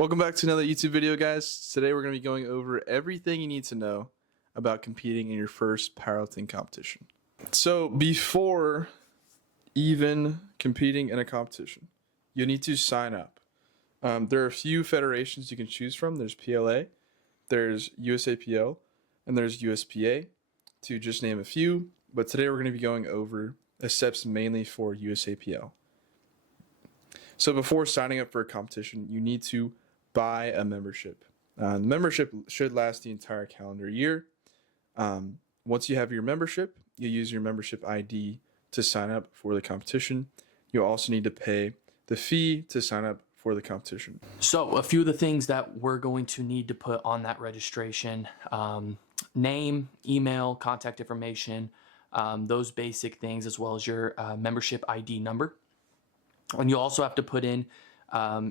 Welcome back to another YouTube video, guys. Today we're going to be going over everything you need to know about competing in your first powerlifting competition. So before even competing in a competition, you need to sign up. There are a few federations you can choose from. There's PLA, there's USAPL, and there's USPA, to just name a few. But today we're going to be going over the steps mainly for USAPL. So before signing up for a competition, you need to buy a membership. The membership should last the entire calendar year. Once you have your membership, you use your membership ID to sign up for the competition. You'll also need to pay the fee to sign up for the competition. So a few of the things that we're going to need to put on that registration: name, email, contact information, those basic things, as well as your membership ID number. And you also have to put in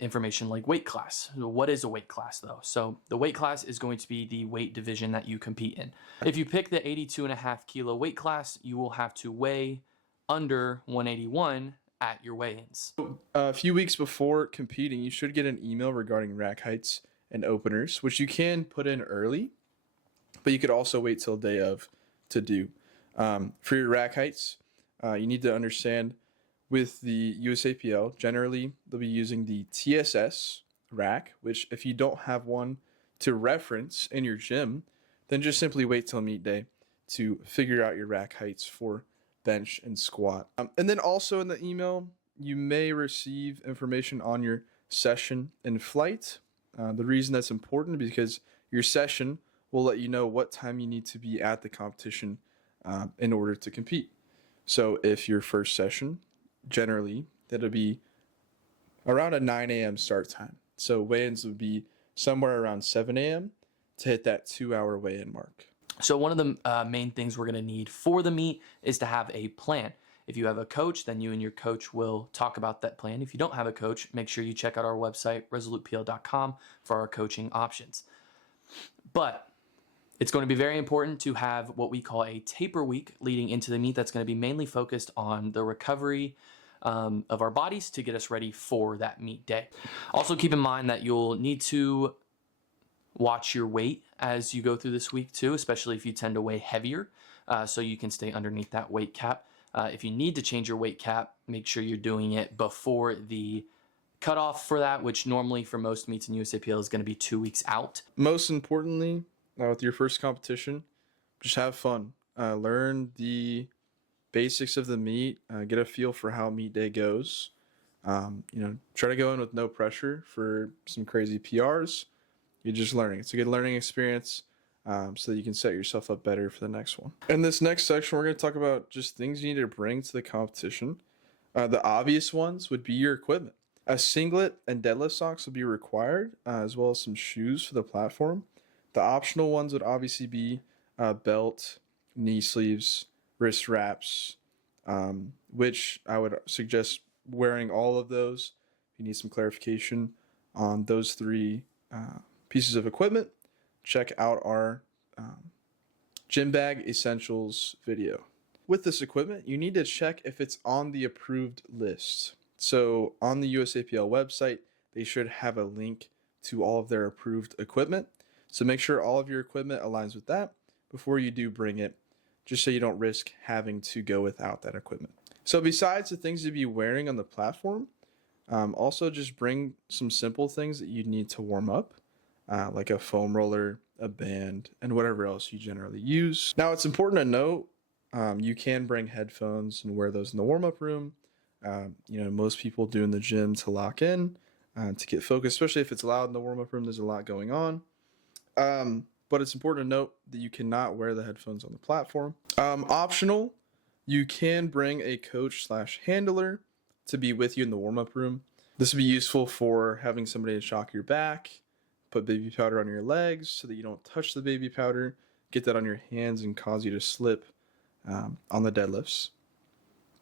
information like weight class. What is a weight class though? So the weight class is going to be the weight division that you compete in. If you pick the 82.5 kilo weight class, you will have to weigh under 181 at your weigh-ins. A few weeks before competing, you should get an email regarding rack heights and openers, which you can put in early, but you could also wait till day of to do. For your rack heights, you need to understand with the USAPL, generally they'll be using the TSS rack, which if you don't have one to reference in your gym, then just simply wait till meet day to figure out your rack heights for bench and squat. And then also in the email, you may receive information on your session and flight. The reason that's important is because your session will let you know what time you need to be at the competition in order to compete. So if your first session, generally that'll be around a 9 a.m. start time. So weigh-ins would be somewhere around 7 a.m. to hit that 2-hour weigh-in mark. So one of the main things we're going to need for the meet is to have a plan. If you have a coach, then you and your coach will talk about that plan. If you don't have a coach, make sure you check out our website, resolutepl.com, for our coaching options. But it's going to be very important to have what we call a taper week leading into the meet. That's going to be mainly focused on the recovery of our bodies to get us ready for that meet day. Also keep in mind that you'll need to watch your weight as you go through this week too, especially if you tend to weigh heavier, so you can stay underneath that weight cap. If you need to change your weight cap, make sure you're doing it before the cutoff for that, which normally for most meets in USAPL is going to be 2 weeks out. Most importantly, with your first competition, just have fun. Learn the basics of the meet, get a feel for how meet day goes. Try to go in with no pressure for some crazy PRs. You're just learning. It's a good learning experience, so that you can set yourself up better for the next one. In this next section, we're going to talk about just things you need to bring to the competition. The obvious ones would be your equipment. A singlet and deadlift socks will be required, as well as some shoes for the platform. The optional ones would obviously be belt, knee sleeves, wrist wraps, which I would suggest wearing all of those. If you need some clarification on those three pieces of equipment, check out our gym bag essentials video. With this equipment, you need to check if it's on the approved list. So on the USAPL website, they should have a link to all of their approved equipment. So make sure all of your equipment aligns with that before you do bring it, just so you don't risk having to go without that equipment. So besides the things to be wearing on the platform, also just bring some simple things that you need to warm up, like a foam roller, a band, and whatever else you generally use. Now it's important to note, you can bring headphones and wear those in the warm-up room. Most people do in the gym to lock in, to get focused, especially if it's loud in the warm-up room. There's a lot going on. But it's important to note that you cannot wear the headphones on the platform. Optional, you can bring a coach/handler to be with you in the warm-up room. This would be useful for having somebody to shock your back, put baby powder on your legs so that you don't touch the baby powder, get that on your hands and cause you to slip on the deadlifts,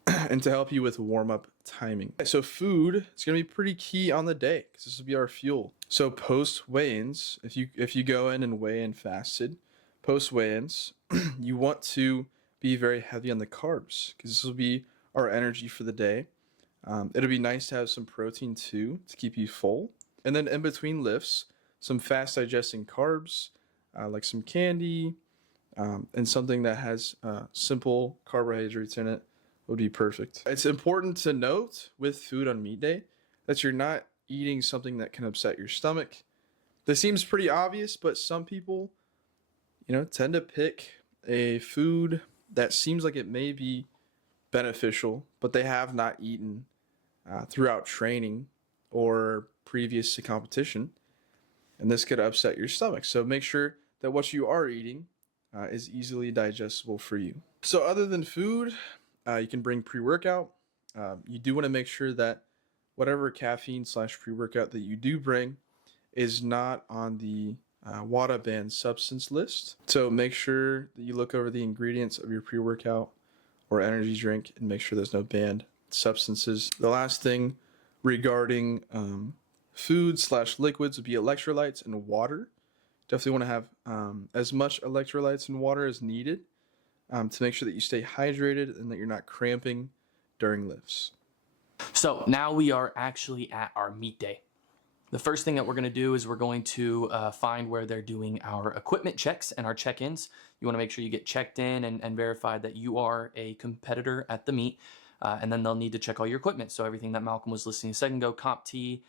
and to help you with warm-up timing. So food is going to be pretty key on the day because this will be our fuel. So post weigh-ins, if you go in and weigh in fasted, post weigh-ins, you want to be very heavy on the carbs because this will be our energy for the day. It'll be nice to have some protein too to keep you full. And then in between lifts, some fast digesting carbs, like some candy, and something that has simple carbohydrates in it would be perfect. It's important to note with food on meet day that you're not eating something that can upset your stomach. This seems pretty obvious, but some people, tend to pick a food that seems like it may be beneficial, but they have not eaten throughout training or previous to competition, and this could upset your stomach. So make sure that what you are eating is easily digestible for you. So other than food, you can bring pre-workout. You do want to make sure that whatever caffeine / pre-workout that you do bring is not on the WADA banned substance list. So make sure that you look over the ingredients of your pre-workout or energy drink and make sure there's no banned substances. The last thing regarding food / liquids would be electrolytes and water. Definitely want to have as much electrolytes and water as needed to make sure that you stay hydrated and that you're not cramping during lifts. So now we are actually at our meet day. The first thing that we're going to do is we're going to find where they're doing our equipment checks and our check-ins. You want to make sure you get checked in and verified that you are a competitor at the meet. And then they'll need to check all your equipment. So everything that Malcolm was listing a second ago, comp tee,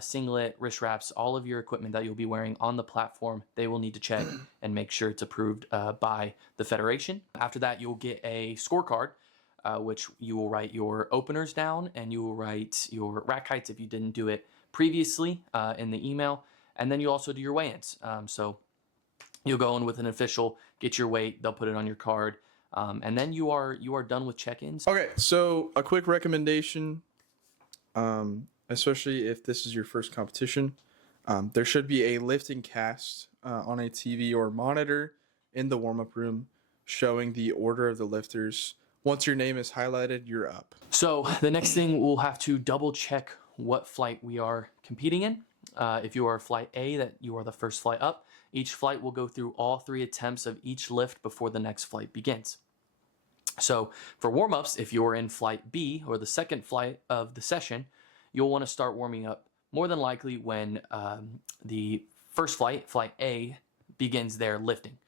singlet, wrist wraps, all of your equipment that you'll be wearing on the platform, they will need to check and make sure it's approved by the federation. After that, you'll get a scorecard, which you will write your openers down and you will write your rack heights if you didn't do it previously in the email. And then you also do your weigh-ins. So you'll go in with an official, get your weight, they'll put it on your card. And then you are done with check-ins. Okay, so a quick recommendation, especially if this is your first competition, there should be a lifting cast on a TV or monitor in the warm-up room showing the order of the lifters. Once your name is highlighted, you're up. So the next thing, we'll have to double check what flight we are competing in. If you are flight A, that you are the first flight up. Each flight will go through all 3 attempts of each lift before the next flight begins. So for warm-ups, if you're in flight B or the second flight of the session, you'll want to start warming up more than likely when the first flight, flight A, begins their lifting.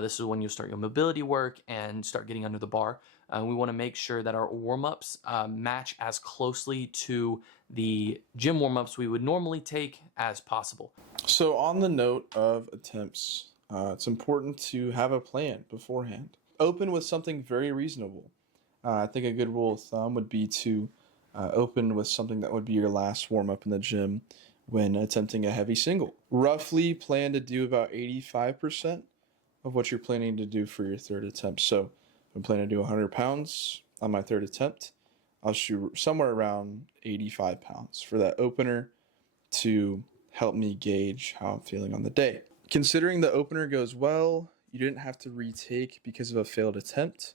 This is when you'll start your mobility work and start getting under the bar. We want to make sure that our warm-ups match as closely to the gym warm-ups we would normally take as possible. So on the note of attempts, it's important to have a plan beforehand. Open with something very reasonable. I think a good rule of thumb would be to open with something that would be your last warm-up in the gym when attempting a heavy single. Roughly plan to do about 85% of what you're planning to do for your third attempt. So if I'm planning to do 100 pounds on my third attempt, I'll shoot somewhere around 85 pounds for that opener to help me gauge how I'm feeling on the day. Considering the opener goes well, you didn't have to retake because of a failed attempt.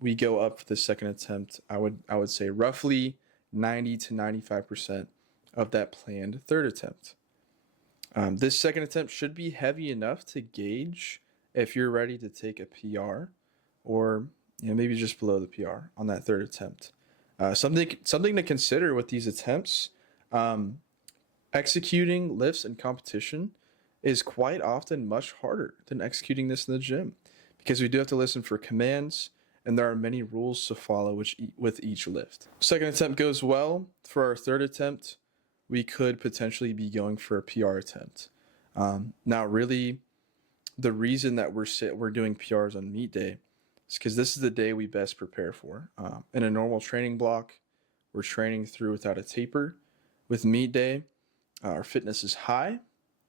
We go up for the second attempt. I would say roughly 90 to 95% of that planned third attempt. This second attempt should be heavy enough to gauge if you're ready to take a PR or maybe just below the PR on that third attempt. Something to consider with these attempts, executing lifts in competition is quite often much harder than executing this in the gym because we do have to listen for commands and there are many rules to follow with each lift. Second attempt goes well. For our third attempt, we could potentially be going for a PR attempt. Now, really, the reason that we're doing PRs on meet day is because this is the day we best prepare for. In a normal training block, we're training through without a taper. With meet day, our fitness is high,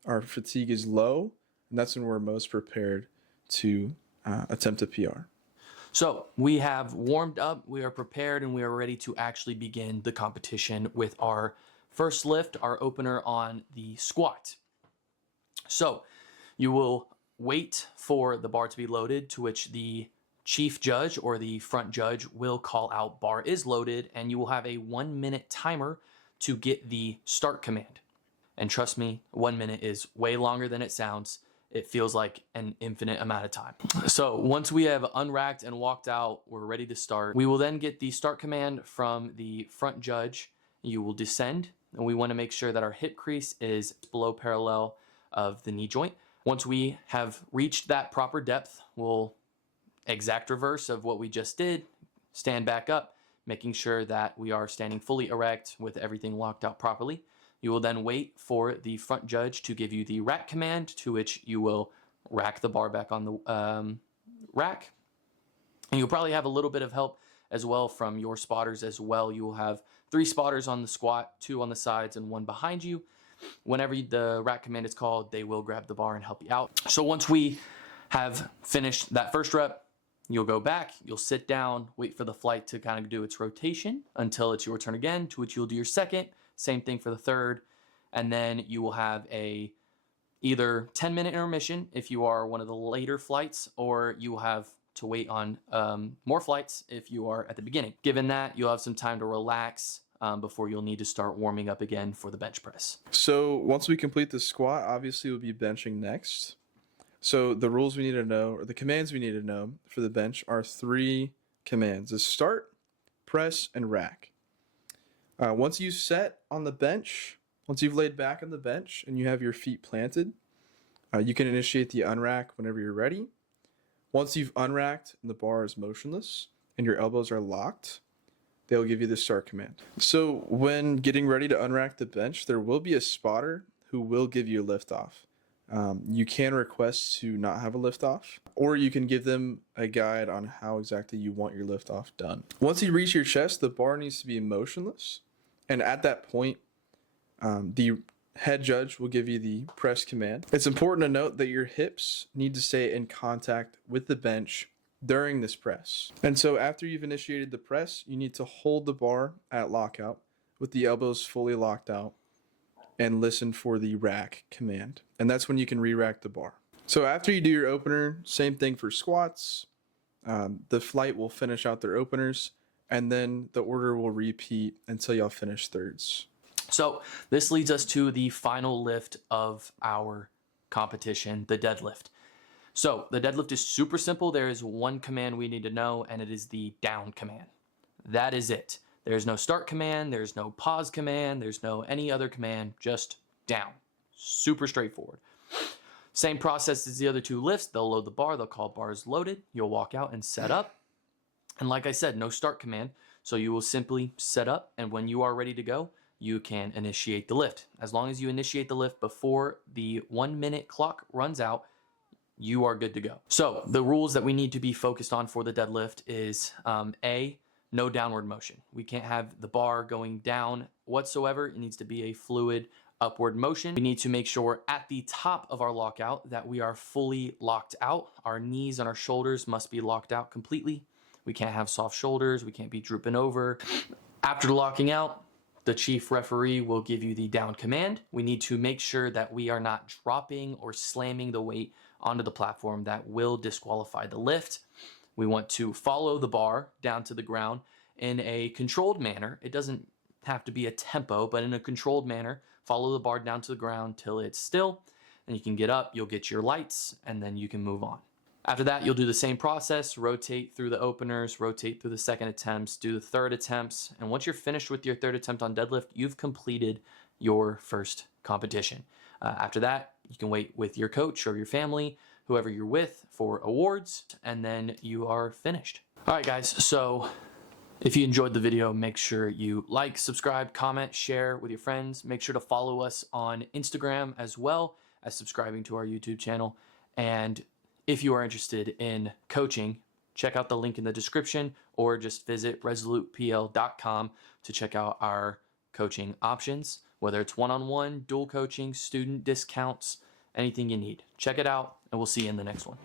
our fatigue is low, and that's when we're most prepared to attempt a PR. So we have warmed up, we are prepared, and we are ready to actually begin the competition with our first lift, our opener on the squat. So you will wait for the bar to be loaded, to which the chief judge or the front judge will call out bar is loaded, and you will have a 1-minute timer to get the start command. And trust me, 1 minute is way longer than it sounds. It feels like an infinite amount of time. So once we have unracked and walked out, we're ready to start. We will then get the start command from the front judge. You will descend and we want to make sure that our hip crease is below parallel of the knee joint. Once we have reached that proper depth, we'll exact reverse of what we just did, stand back up, making sure that we are standing fully erect with everything locked out properly. You will then wait for the front judge to give you the rack command, to which you will rack the bar back on the rack. And you'll probably have a little bit of help as well from your spotters as well. You will have 3 spotters on the squat, 2 on the sides, and 1 behind you. Whenever the rack command is called, they will grab the bar and help you out. So once we have finished that first rep, you'll go back, you'll sit down, wait for the flight to kind of do its rotation until it's your turn again, to which you'll do your second. Same thing for the third. And then you will have a either 10-minute intermission if you are one of the later flights, or you will have to wait on more flights if you are at the beginning. Given that, you'll have some time to relax before you'll need to start warming up again for the bench press. So once we complete the squat, obviously we'll be benching next. So the rules we need to know, or the commands we need to know for the bench are 3 commands: is start, press, and rack. Once you set on the bench, once you've laid back on the bench and you have your feet planted, you can initiate the unrack whenever you're ready. Once you've unracked and the bar is motionless and your elbows are locked, they'll give you the start command. So when getting ready to unrack the bench, there will be a spotter who will give you a lift off. You can request to not have a lift off, or you can give them a guide on how exactly you want your lift off done. Once you reach your chest, the bar needs to be motionless. And at that point, the head judge will give you the press command. It's important to note that your hips need to stay in contact with the bench during this press. And so after you've initiated the press, you need to hold the bar at lockout with the elbows fully locked out and listen for the rack command. And that's when you can re-rack the bar. So after you do your opener, same thing for squats. The flight will finish out their openers, and then the order will repeat until y'all finish thirds. So this leads us to the final lift of our competition, the deadlift. So the deadlift is super simple. There is one command we need to know, and it is the down command. That is it. There's no start command, there's no pause command, there's no any other command, just down. Super straightforward. Same process as the other 2 lifts. They'll load the bar, they'll call bars loaded. You'll walk out and set up. And like I said, no start command. So you will simply set up, and when you are ready to go, you can initiate the lift. As long as you initiate the lift before the 1-minute clock runs out, you are good to go. So the rules that we need to be focused on for the deadlift is A, no downward motion. We can't have the bar going down whatsoever. It needs to be a fluid upward motion. We need to make sure at the top of our lockout that we are fully locked out. Our knees and our shoulders must be locked out completely. We can't have soft shoulders. We can't be drooping over. After locking out, the chief referee will give you the down command. We need to make sure that we are not dropping or slamming the weight onto the platform. That will disqualify the lift. We want to follow the bar down to the ground in a controlled manner. It doesn't have to be a tempo, but in a controlled manner. Follow the bar down to the ground till it's still, and you can get up, you'll get your lights, and then you can move on. After that, you'll do the same process, rotate through the openers, rotate through the second attempts, do the third attempts, and once you're finished with your third attempt on deadlift, you've completed your first competition. After that, you can wait with your coach or your family, whoever you're with, for awards, and then you are finished. All right, guys, so if you enjoyed the video, make sure you like, subscribe, comment, share with your friends. Make sure to follow us on Instagram as well as subscribing to our YouTube channel. And if you are interested in coaching, check out the link in the description, or just visit resolutepl.com to check out our coaching options, whether it's one-on-one, dual coaching, student discounts, anything you need. Check it out, and we'll see you in the next one.